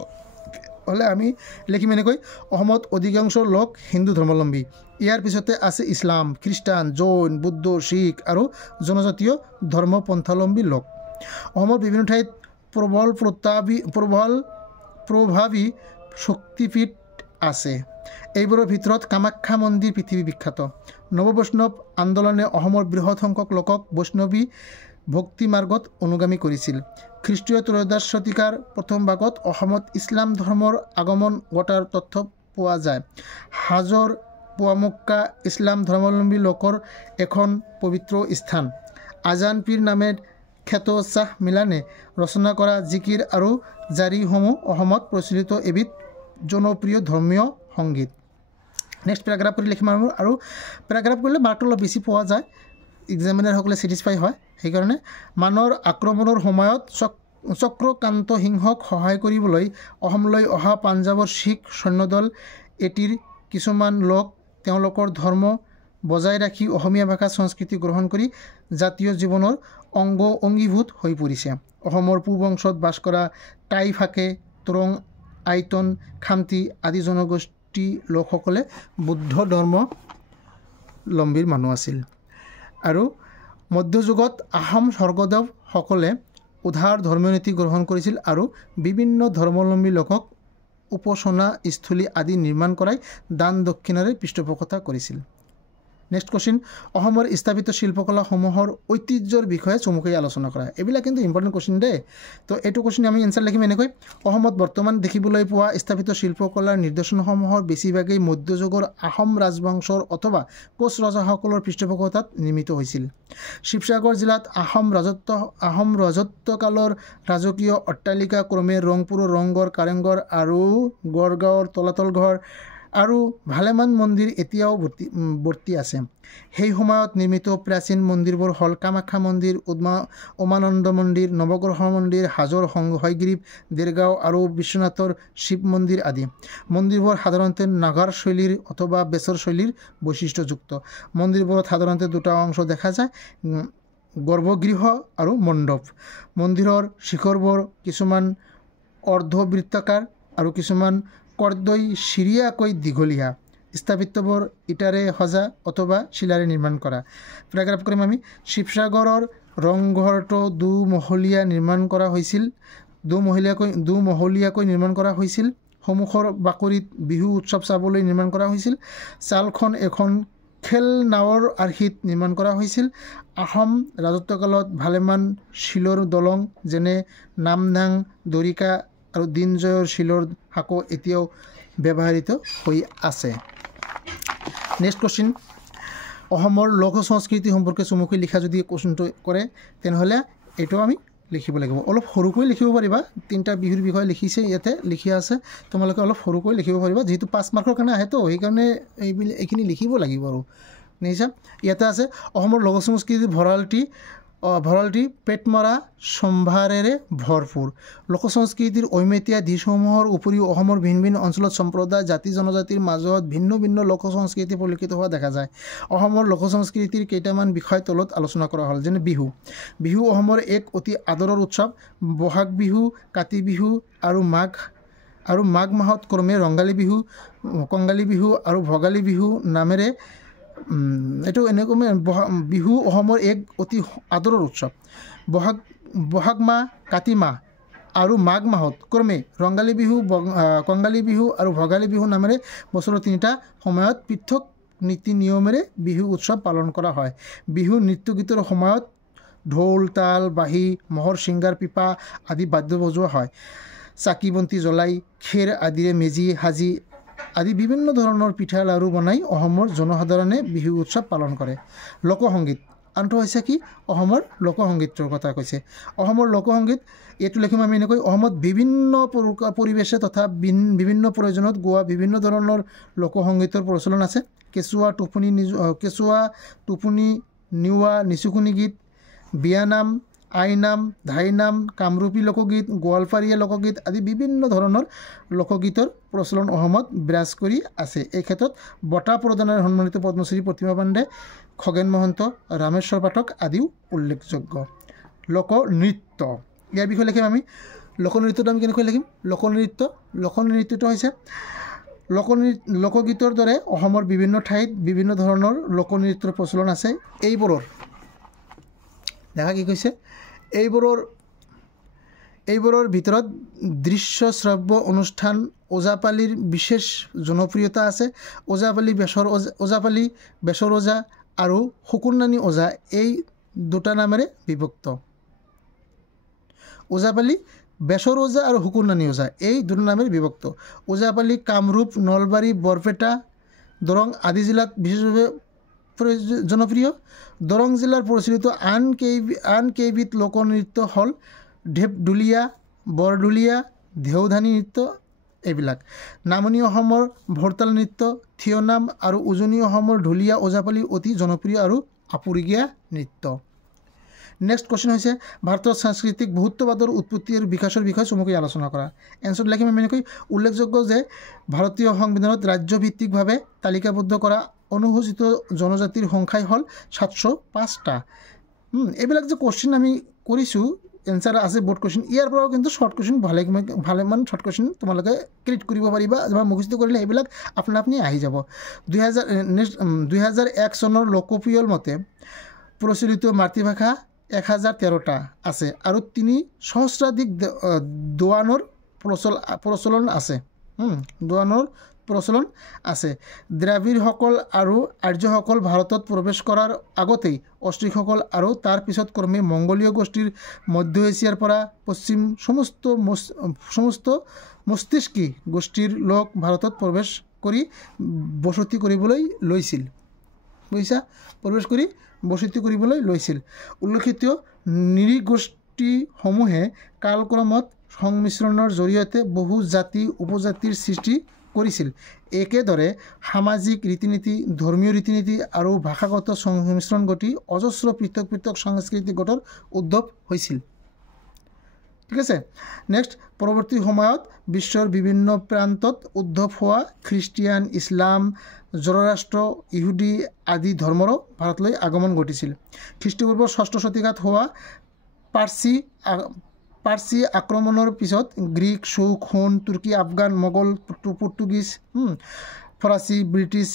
হলে আমি লিখিম এনেকৈ অসমত অধিকাংশ লোক হিন্দু ধৰ্মাৱলম্বী ইয়াৰ পিছতে আছে ইছলাম খ্ৰীষ্টান জৈন বুদ্ধ শিখ আৰু জনজাতীয় ধৰ্মপন্থাৱলম্বী লোক অসমৰ বিভিন্ন ঠাইত প্ৰভাৱী শক্তিপীঠ আছে এইবোৰৰ ভিতৰত কামাখ্যা মন্দিৰ পৃথিৱী বিখ্যাত নৱবৈষ্ণৱ আন্দোলনে অসমৰ বৃহৎ সংখ্যক লোকক বৈষ্ণৱী ভক্তি মাৰ্গত অনুগামী কৰিছিল খ্ৰীষ্টীয় ত্ৰয়োদশ শতিকাৰ প্ৰথম ভাগত অসমত ইছলাম ধৰ্মৰ আগমন ঘটাৰ তথ্য পোৱা যায় হাজৰ পুৱামক্কা ইছলাম ধৰ্মাৱলম্বী লোকৰ এখন পবিত্ৰ স্থান আজান পীৰ নামে খ্যাত শ্বাহ মিলানে ৰচনা কৰা জিকিৰ আৰু জাৰিসমূহ অসমত প্ৰচলিত এবিধ জনপ্ৰিয় ধৰ্মীয় সংগীত নেক্সট প্যাৰাগ্ৰাফ কৰি লিখিম আৰু প্যাৰাগ্ৰাফ কৰিলে মাৰ্কটো অলপ বেছি পোৱা যায় এক্সামিনাৰসকলে ছেটিছফাই হয়। সেইকাৰণে মানৰ আক্ৰমণৰ সময়ত চক্ৰকান্ত সিংহক সহায় কৰিবলৈ অসমলৈ অহা পাঞ্জাৱৰ শিখ সৈন্যদল এটিৰ কিছুমান লোক তেওঁলোকৰ ধৰ্ম বজাই ৰাখি অসমীয়া ভাষা সংস্কৃতি গ্ৰহণ কৰি জাতীয় জীৱনৰ অংগীভূত হৈ পৰিছে। অসমৰ পূব অংশত বাস কৰা টাই ফাকে, তৰং, আইতন, খামতি আদি জনগোষ্ঠী লোকসকলে বুদ্ধ ধৰ্মাৱলম্বীৰ মানুহ আছিল। আৰু মধ্যযুগত আহোম স্বৰ্গদেৱসকলে উদাৰ ধৰ্মীয় নীতি গ্ৰহণ কৰিছিল আৰু বিভিন্ন ধৰ্মাৱলম্বী লোকক উপাসনা স্থলী আদি নিৰ্মাণ কৰাই দান দক্ষিণাৰে পৃষ্ঠপোষকতা কৰিছিল। নেক্সট কুৱেশ্যন, অসমৰ স্থাপিত শিল্পকলাসমূহৰ ঐতিহ্যৰ বিষয়ে চমুকৈ আলোচনা কৰা। এইবিলাক কিন্তু ইম্পৰ্টেণ্ট কুৱেশ্যন দেই। তো এইটো কুৱেশ্যন আমি এনচাৰ লিখিম এনেকৈ, অসমত বৰ্তমান দেখিবলৈ পোৱা স্থাপিত শিল্পকলাৰ নিদৰ্শনসমূহৰ বেছিভাগেই মধ্যযুগৰ আহোম ৰাজবংশৰ অথবা কোচ ৰজাসকলৰ পৃষ্ঠপোষকতাত নিৰ্মিত হৈছিল। শিৱসাগৰ জিলাত আহোম ৰাজত্বকালৰ ৰাজকীয় অট্টালিকা ক্ৰমে ৰংপুৰৰ ৰংঘৰ, কাৰেংঘৰ আৰু গড়গাঁৱৰ তলাতল ঘৰ আৰু ভালেমান মন্দিৰ এতিয়াও বৰ্তি আছে। সেই সময়ত নিৰ্মিত প্ৰাচীন মন্দিৰবোৰ হ'ল কামাখ্যা মন্দিৰ, উমানন্দ মন্দিৰ, নৱগ্ৰহ মন্দিৰ, হাজোৰ হয়গ্ৰীৱ, দেৰগাঁও আৰু বিশ্বনাথৰ শিৱ মন্দিৰ আদি। মন্দিৰবোৰ সাধাৰণতে নাগাৰ শৈলীৰ অথবা বেচৰ শৈলীৰ বৈশিষ্ট্যযুক্ত। মন্দিৰবোৰত সাধাৰণতে দুটা অংশ দেখা যায়, গৰ্ভগৃহ আৰু মণ্ডপ। মন্দিৰৰ শিখৰবোৰ কিছুমান অৰ্ধবৃত্তাকাৰ আৰু কিছুমান কৰ্দৈ চিৰিয়াকৈ দীঘলীয়া। স্থাপত্যবোৰ ইটাৰে সজা অথবা শিলাৰে নিৰ্মাণ কৰা। পেৰাগ্ৰাফ কৰিম আমি। শিৱসাগৰৰ ৰংঘৰটো দুমহলীয়া নিৰ্মাণ কৰা হৈছিল। দুমহলীয়াকৈ নিৰ্মাণ কৰা হৈছিল। সন্মুখৰ বাকৰিত বিহু উৎসৱ চাবলৈ নিৰ্মাণ কৰা হৈছিল। ছালখন এখন খেল নাৱৰ আৰ্হিত নিৰ্মাণ কৰা হৈছিল। আহোম ৰাজত্বকালত ভালেমান শিলৰ দলং যেনে নামধাং, দৰিকা আৰু দিনজয়ৰ শিলৰ সাঁকো এতিয়াও ব্যৱহৃত হৈ আছে। নেক্সট কুৱেশ্যন, অসমৰ লোক সংস্কৃতি সম্পৰ্কে চমুকৈ লিখা যদি কুৱেশ্যনটো কৰে তেনেহ'লে এইটো আমি লিখিব লাগিব। অলপ সৰুকৈ লিখিব পাৰিবা, 3টা বিহুৰ বিষয়ে লিখিছে ইয়াতে লিখি আছে, তোমালোকে অলপ সৰুকৈ লিখিব পাৰিবা, যিহেতু 5 মাৰ্কৰ কাৰণে আহেতো সেইকাৰণে এইখিনি লিখিব লাগিব আৰু নিশ্চয়। ইয়াতে আছে অসমৰ লোক সংস্কৃতিৰ ভঁৰালটি পেটমৰা সম্ভাৰেৰে ভৰপূৰ। লোক সংস্কৃতিৰ ঐমতীয়া দিশসমূহৰ উপৰিও অসমৰ ভিন ভিন অঞ্চলত সম্প্ৰদায়, জাতি জনজাতিৰ মাজত ভিন্ন ভিন্ন লোক সংস্কৃতি পৰিলক্ষিত হোৱা দেখা যায়। অসমৰ লোক সংস্কৃতিৰ কেইটামান বিষয় তলত আলোচনা কৰা হ'ল, যেনে বিহু। বিহু অসমৰ এক অতি আদৰৰ উৎসৱ। বহাগ বিহু, কাতি বিহু আৰু মাঘ মাহত ক্ৰমে ৰঙালী বিহু, কঙালী বিহু আৰু ভোগালী বিহু নামেৰে এইটো এনেকৈ বিহু অসমৰ এক অতি আদৰৰ উৎসৱ। বহাগ মাহ, কাতি মাহ আৰু মাঘ মাহত ক্ৰমে ৰঙালী বিহু, কঙালী বিহু আৰু ভোগালী বিহু নামেৰে বছৰৰ 3টা সময়ত পৃথক নীতি নিয়মেৰে বিহু উৎসৱ পালন কৰা হয়। বিহু নৃত্য গীতৰ সময়ত ঢোল, তাল, বাঁহী, মহৰ শিংগাৰ, পিপা আদি বাদ্য বজোৱা হয়। চাকি বন্তি জ্বলাই খেৰ আদিৰে মেজি সাজি আদি বিভিন্ন ধৰণৰ পিঠা লাড়ু বনাই অসমৰ জনসাধাৰণে বিহু উৎসৱ পালন কৰে। লোকসংগীত আনটো হৈছে কি, অসমৰ লোকসংগীতৰ কথা কৈছে। অসমৰ লোকসংগীত এইটো লিখিম আমি এনেকৈ, অসমত বিভিন্ন পৰিৱেশে তথা বিভিন্ন প্ৰয়োজনত গোৱা বিভিন্ন ধৰণৰ লোকসংগীতৰ প্ৰচলন আছে। কেঁচুৱা টোপনি নিওৱা নিচুকনি গীত, বিয়ানাম, আইনাম, ধাইনাম, কামৰূপী লোকগীত, গোৱালপাৰীয়া লোকগীত আদি বিভিন্ন ধৰণৰ লোকগীতৰ প্ৰচলন অসমত বিৰাজ কৰি আছে। এই ক্ষেত্ৰত বঁটা প্ৰদানেৰে সন্মানিত পদ্মশ্ৰী প্ৰতিমা পাণ্ডে, খগেন মহন্ত, ৰামেশ্বৰ পাঠক আদিও উল্লেখযোগ্য। লোকনৃত্য, ইয়াৰ বিষয়ে লিখিম আমি। লোকনৃত্যটো আমি কেনেকৈ লিখিম? লোকনৃত্যটো হৈছে লোকগীতৰ দৰে অসমৰ বিভিন্ন ঠাইত বিভিন্ন ধৰণৰ লোকনৃত্যৰ প্ৰচলন আছে। এইবোৰৰ দেখা কি কৈছে, এইবোৰৰ ভিতৰত দৃশ্য শ্ৰাব্য অনুষ্ঠান ওজাপালিৰ বিশেষ জনপ্ৰিয়তা আছে। ওজাপালি, বেচৰ ওজা আৰু শুকুৰনানী ওজা এই 2টা নামেৰে বিভক্ত। ওজাপালি, বেচৰ ওজা আৰু শুকুৰনানী ওজা এই 2টা নামেৰে বিভক্ত। ওজাপালি কামৰূপ, নলবাৰী, বৰপেটা, দৰং আদি জিলাত বিশেষভাৱে জনপ্ৰিয়। দৰং জিলাৰ প্ৰচলিত আন কেইবিধ লোকনৃত্য হ'ল ঢেপঢুলীয়া, বৰঢুলীয়া, দেওধানী নৃত্য এইবিলাক। নামনি অসমৰ ভৰতাল নৃত্য, থিয়নাম আৰু উজনি অসমৰ ঢুলীয়া ওজাপালি অতি জনপ্ৰিয় আৰু আপুৰুগীয়া নৃত্য। নেক্সট কোৱেশ্চন হৈছে ভাৰতৰ সাংস্কৃতিক বহুত্ববাদৰ উৎপত্তি আৰু বিকাশৰ বিষয়ে চমুকৈ আলোচনা কৰা। এনচাৰ লিখিম আমি এনেকৈ উল্লেখযোগ্য যে ভাৰতীয় সংবিধানত ৰাজ্যভিত্তিকভাৱে তালিকাবদ্ধ কৰা অনুসূচিত জনজাতিৰ সংখ্যাই হ'ল 705টা। এইবিলাক যে কোৱেশ্চন আমি কৰিছোঁ এনচাৰ আছে বোৰ্ড কোৱেশ্চন, ইয়াৰ পৰাও কিন্তু শ্বৰ্ট কুৱেশ্চন ভালেমান শ্বৰ্ট কুৱেশ্চন তোমালোকে ক্ৰিয়েট কৰিব পাৰিবা বা মুখস্থ কৰিলে এইবিলাক আপনা আপুনি আহি যাব। 2001 চনৰ লোকপিয়ল মতে প্ৰচলিত মাতৃভাষা 1013টা আছে আৰু 3 সহস্ৰাধিক দোৱানৰ প্ৰচলন আছে। দ্ৰাবিড়সকল আৰু আৰ্যসকল ভাৰতত প্ৰৱেশ কৰাৰ আগতেই অষ্ট্ৰিকসকল আৰু তাৰ পিছত ক্ৰমে মংগোলীয় গোষ্ঠীৰ মধ্য এছিয়াৰ পৰা পশ্চিম সমস্ত মস্তিষ্কি গোষ্ঠীৰ লোক ভাৰতত প্ৰৱেশ কৰি বসতি কৰিবলৈ লৈছিল। বুজিছা, প্ৰৱেশ কৰি বসতি কৰিবলৈ লৈছিল। উল্লেখিত নৃগোষ্ঠীসমূহে কালক্ৰমত সংমিশ্ৰণৰ জৰিয়তে বহু জাতি উপজাতিৰ সৃষ্টি কৰিছিল। একেদৰে সামাজিক ৰীতি নীতি, ধৰ্মীয় ৰীতি নীতি আৰু ভাষাগত সংমিশ্ৰণ ঘটি অজস্ৰ পৃথক পৃথক সাংস্কৃতিক গোটৰ উদ্ভৱ হৈছিল। ঠিক আছে। নেক্সট, পৰৱৰ্তী সময়ত বিশ্বৰ বিভিন্ন প্ৰান্তত উদ্ভৱ হোৱা খ্ৰীষ্টিয়ান, ইছলাম, জৰৰাষ্ট্ৰ, ইহুদী আদি ধৰ্মৰো ভাৰতলৈ আগমন ঘটিছিল। খ্ৰীষ্টপূৰ্ব 6ষ্ঠ শতিকাত হোৱা পাৰ্চী আক্ৰমণৰ পিছত গ্ৰীক, চুক, হুন, তুৰ্কী, আফগান, মোগল, পৰ্তুগীজ, ফৰাচী, ব্ৰিটিছ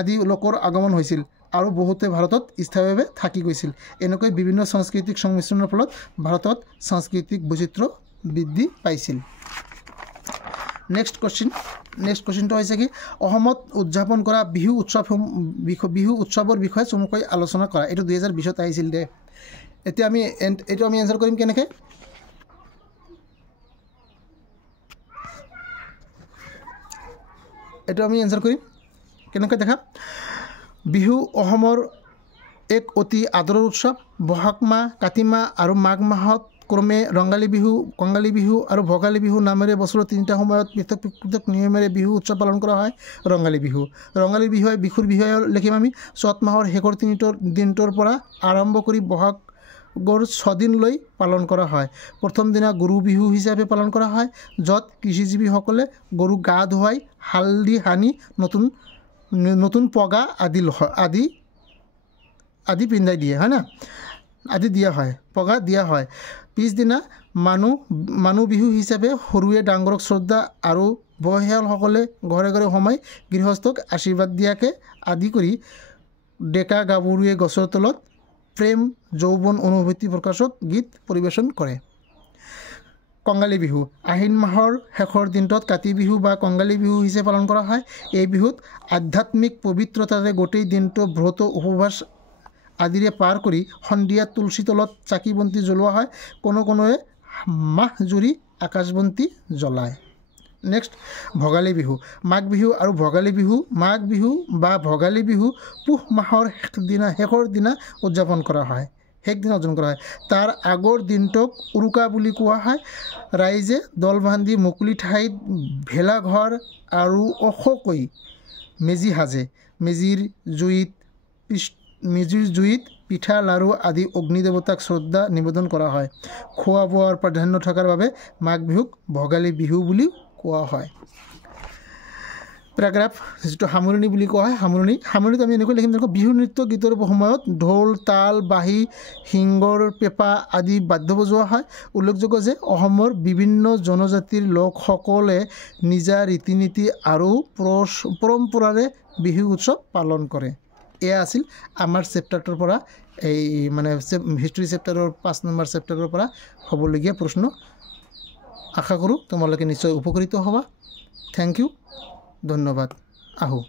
আদি লোকৰ আগমন হৈছিল আৰু বহুতে ভাৰতত স্থায়ীভাৱে থাকি গৈছিল। এনেকৈ বিভিন্ন সাংস্কৃতিক সংমিশ্ৰণৰ ফলত ভাৰতত সাংস্কৃতিক বৈচিত্ৰ্য বৃদ্ধি পাইছিল। নেক্সট কুৱেশ্চনটো হৈছে কি অসমত উদযাপন কৰা বিহু উৎসৱৰ বিষয়ে চমুকৈ আলোচনা কৰা। এইটো 2020ত আহিছিল দে। এতিয়া আমি এনচাৰ কৰিম কেনেকৈ। এইটো আমি এনচাৰ কৰিম কেনেকৈ দেখা। বিহু অসমৰ এক অতি আদৰৰ উৎসৱ। বহাগ মাহ, কাতি মাহ আৰু মাঘ মাহত ক্ৰমে ৰঙালী বিহু, কঙালী বিহু আৰু ভোগালী বিহু নামেৰে বছৰৰ 3টা সময়ত পৃথক পৃথক নিয়মেৰে বিহু উৎসৱ পালন কৰা হয়। ৰঙালী বিহুৰ বিষয়ে লিখিম আমি চ'ত মাহৰ শেষৰ দিনটোৰ পৰা আৰম্ভ কৰি বহাগৰ 6 দিনলৈ পালন কৰা হয়। প্ৰথম দিনা গৰু বিহু হিচাপে পালন কৰা হয়, য'ত কৃষিজীৱীসকলে গৰুক গা ধুৱাই হালধি সানি নতুন পঘা আদি পিন্ধাই দিয়ে, হয় না, পঘা দিয়া হয়। পিছদিনা মানুহ বিহু হিচাপে সৰুৱে ডাঙৰক শ্ৰদ্ধা আৰু বয়সীয়ালসকলে ঘৰে ঘৰে সোমাই গৃহস্থক আশীৰ্বাদ দিয়াকে আদি কৰি ডেকা গাভৰুৱে গছৰ তলত প্ৰেম যৌৱন অনুভূতি প্ৰকাশক গীত পৰিৱেশন কৰে। কঙালী বিহু আহিন মাহৰ শেষৰ দিনটোত কাতি বিহু বা কঙালী বিহু হিচাপে পালন কৰা হয়। এই বিহুত আধ্যাত্মিক পবিত্ৰতাৰে গোটেই দিনটো ব্ৰত উপবাস আদিৰে পাৰ কৰি সন্ধিয়া তুলসী তলত চাকি বন্তি জ্বলোৱা হয়। কোনোৱে মাহজুৰি আকাশবন্তি জ্বলায়। নেক্সট, ভোগালী বিহু। মাঘ বিহু বা ভোগালী বিহু পুহ মাহৰ শেষৰ দিনা উদযাপন কৰা হয়। তাৰ আগৰ দিনটোক উৰুকা বুলি কোৱা হয়। ৰাইজে দল বান্ধি মুকলি ঠাইত ভেলাঘৰ আৰু ওখকৈ মেজি সাজে। মেজিৰ জুইত পিঠা লাড়ু আদি অগ্নি দেৱতাক শ্ৰদ্ধা নিবেদন কৰা হয়। খোৱা বোৱাৰ প্ৰাধান্য থকাৰ বাবে মাঘ বিহুক ভোগালী বিহু বুলি কোৱা হয়। পেৰাগ্ৰাফ যিটো সামৰণি বুলি কোৱা হয়। সামৰণিত আমি এনেকৈ লিখিম যেনেকৈ বিহু নৃত্য গীতৰ সময়ত ঢোল, তাল, বাঁহী, শিংগৰ পেঁপা আদি বাদ্য বজোৱা হয়। উল্লেখযোগ্য যে অসমৰ বিভিন্ন জনজাতিৰ লোকসকলে নিজা ৰীতি নীতি আৰু পৰম্পৰাৰে বিহু উৎসৱ পালন কৰে। এয়া আছিল আমাৰ চেপ্টাৰটোৰ পৰা হিষ্ট্ৰী চেপ্টাৰৰ 5 নম্বৰ চেপ্টাৰৰ পৰা হ'বলগীয়া প্ৰশ্ন। আশা কৰোঁ তোমালোকে নিশ্চয় উপকৃত হ'বা। থেংক ইউ, ধন্যবাদ। আহোঁ।